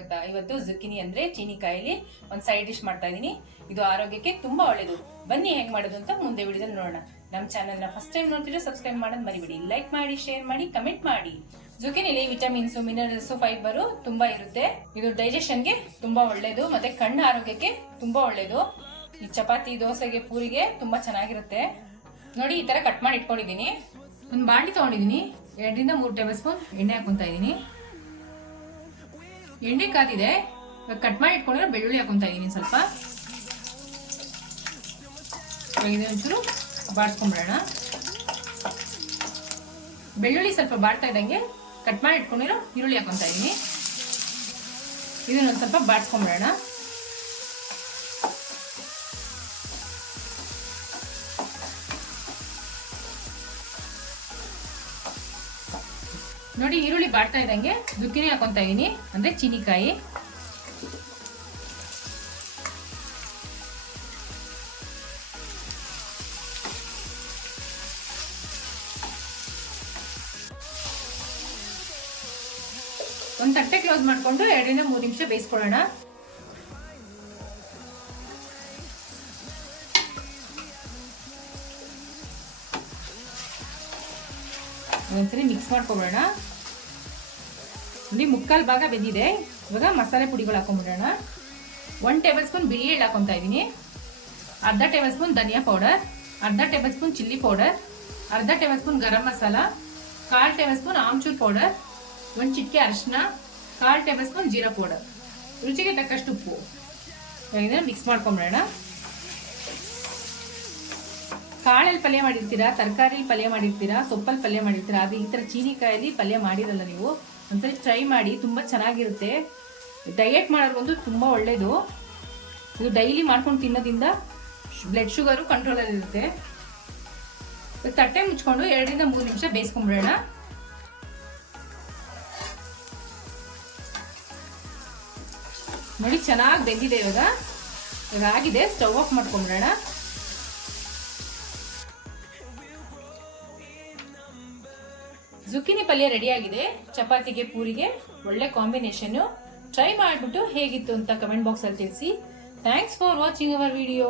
ಆಗುತ್ತಾ? ಇವತ್ತು ಜುಕ್ಕಿನಿ ಅಂದ್ರೆ ಚೀನಿಕಾಯಿಲಿ ಒಂದು ಸೈಡ್ ಡಿಶ್ ಮಾಡ್ತಾ ಇದೀನಿ. ಇದು ಆರೋಗ್ಯಕ್ಕೆ ತುಂಬಾ ಒಳ್ಳೇದು. ಬನ್ನಿ ಹೆಂಗ್ ಮಾಡೋದು ಅಂತ ಮುಂದೆ ವಿಡಿಯೋದಲ್ಲಿ ನೋಡೋಣ. ನಮ್ಮ ಚಾನೆಲ್ನ ಫಸ್ಟ್ ಟೈಮ್ ನೋಡ್ತಿದ್ರೆ ಸಬ್ಸ್ಕ್ರೈಬ್ ಮಾಡೋದು ಮರಿಬೇಡಿ. ಲೈಕ್ ಮಾಡಿ, ಶೇರ್ ಮಾಡಿ, ಕಮೆಂಟ್ ಮಾಡಿ. ಜುಕಿನಿಲಿ ವಿಟಮಿನ್ಸ್, ಮಿನರಲ್ಸ್, ಫೈಬರ್ ತುಂಬಾ ಇರುತ್ತೆ. ಇದು ಡೈಜೆಷನ್ಗೆ ತುಂಬಾ ಒಳ್ಳೇದು, ಮತ್ತೆ ಕಣ್ಣು ಆರೋಗ್ಯಕ್ಕೆ ತುಂಬಾ ಒಳ್ಳೇದು. ಈ ಚಪಾತಿ, ದೋಸೆಗೆ, ಪೂರಿಗೆ ತುಂಬಾ ಚೆನ್ನಾಗಿರುತ್ತೆ. ನೋಡಿ, ಈ ತರ ಕಟ್ ಮಾಡಿ ಇಟ್ಕೊಂಡಿದೀನಿ. ಒಂದು ಬಾಂಡಿ ತಗೊಂಡಿದೀನಿ. 2 ರಿಂದ 3 ಟೇಬಲ್ ಸ್ಪೂನ್ ಎಣ್ಣೆ ಹಾಕೊಂತಾ ಇದೀನಿ. ಎಣ್ಣೆ ಕಾದಿದೆ. ಕಟ್ ಮಾಡಿ ಇಟ್ಕೊಂಡಿರೋ ಬೆಳ್ಳುಳ್ಳಿ ಹಾಕೊಂತಾ ಇದೀನಿ ಸ್ವಲ್ಪ. ಒಂಚೂರು ಬಾಡ್ಸ್ಕೊಂಡ್ಬಿಡೋಣ. ಬೆಳ್ಳುಳ್ಳಿ ಸ್ವಲ್ಪ ಬಾಡ್ತಾ ಇದ್ದಂಗೆ ಕಟ್ ಮಾಡಿ ಇಟ್ಕೊಂಡಿರೋ ಈರುಳ್ಳಿ ಹಾಕೊಂತಾ ಇದೀನಿ. ಇದನ್ನೊಂದು ಸ್ವಲ್ಪ ಬಾಡ್ಸ್ಕೊಂಡ್ಬಿಡೋಣ. ನೋಡಿ, ಈರುಳ್ಳಿ ಬಾಡ್ತಾ ಇದ್ದಂಗೆ ಜುಕ್ಕಿನಿ ಹಾಕೊಂತಾ ಇದೀನಿ, ಅಂದ್ರೆ ಚೀನಿಕಾಯಿ. ಒಂದು ತಟ್ಟೆ ಕ್ಲೋಸ್ ಮಾಡ್ಕೊಂಡು 2 ರಿಂದ 3 ನಿಮಿಷ ಬೇಯಿಸ್ಕೊಳ್ಳೋಣ. ಒಂದ್ಸರಿ ಮಿಕ್ಸ್ ಮಾಡ್ಕೊಬಿಡೋಣ. ನೋಡಿ, 3/4 ಭಾಗ ಬೆಂದಿದೆ. ಇವಾಗ ಮಸಾಲೆ ಪುಡಿಗಳು ಹಾಕೊಂಡ್ಬಿಡೋಣ. 1 ಟೇಬಲ್ ಸ್ಪೂನ್ ಬಿಳಿ ಎಳ್ಳು ಹಾಕೊಂತಾ ಇದೀನಿ. ಅರ್ಧ ಟೇಬಲ್ ಸ್ಪೂನ್ ಧನಿಯಾ ಪೌಡರ್, ಅರ್ಧ ಟೇಬಲ್ ಸ್ಪೂನ್ ಚಿಲ್ಲಿ ಪೌಡರ್, ಅರ್ಧ tablespoon garam masala, 1/4 tablespoon ಆಮ್ಚೂರ್ ಪೌಡರ್, 1 ಚಿಟಿಕೆ ಅರಿಶಿನ, 1/4 ಟೇಬಲ್ ಸ್ಪೂನ್ ಜೀರಾ ಪೌಡರ್, ರುಚಿಗೆ ತಕ್ಕಷ್ಟು ಉಪ್ಪು. ಇದನ್ನ ಮಿಕ್ಸ್ ಮಾಡ್ಕೊಂಡ್ಬಿಡೋಣ. ಕಾಳಲ್ಲಿ ಪಲ್ಯ ಮಾಡಿರ್ತೀರಾ, ತರಕಾರಿ ಪಲ್ಯ ಮಾಡಿರ್ತೀರಾ, ಸೊಪ್ಪಲ್ಲಿ ಪಲ್ಯ ಮಾಡಿರ್ತೀರಾ, ಅದು ಈ ಥರ ಚೀನಿಕಾಯಲ್ಲಿ ಪಲ್ಯ ಮಾಡಿರಲ್ಲ ನೀವು, ಒಂದ್ಸರಿ ಟ್ರೈ ಮಾಡಿ. ತುಂಬ ಚೆನ್ನಾಗಿರುತ್ತೆ. ಡಯಟ್ ಮಾಡೋರ್ಗಂತೂ ತುಂಬ ಒಳ್ಳೆಯದು. ಇದು ಡೈಲಿ ಮಾಡ್ಕೊಂಡು ತಿನ್ನೋದ್ರಿಂದ ಬ್ಲಡ್ ಶುಗರು ಕಂಟ್ರೋಲಲ್ಲಿ ಇರುತ್ತೆ. ತಟ್ಟೆ ಮುಚ್ಕೊಂಡು 2 ರಿಂದ 3 ನಿಮಿಷ ಬೇಯಿಸ್ಕೊಂಡ್ಬಿಡೋಣ. ನೋಡಿ, ಚೆನ್ನಾಗಿ ಬೆಂದಿದೆ. ಇವಾಗ ಆಗಿದೆ. Stove off ಮಾಡ್ಕೊಂಡ್ಬಿಡೋಣ. ಜುಕ್ಕಿನಿ ಪಲ್ಯ ರೆಡಿ ಆಗಿದೆ. ಚಪಾತಿಗೆ, ಪೂರಿಗೆ ಒಳ್ಳೆ ಕಾಂಬಿನೇಷನ್. ಟ್ರೈ ಮಾಡಿಬಿಟ್ಟು ಹೇಗಿತ್ತು ಅಂತ ಕಮೆಂಟ್ ಬಾಕ್ಸ್ ಅಲ್ಲಿ ತಿಳಿಸಿ. Thanks for watching our video.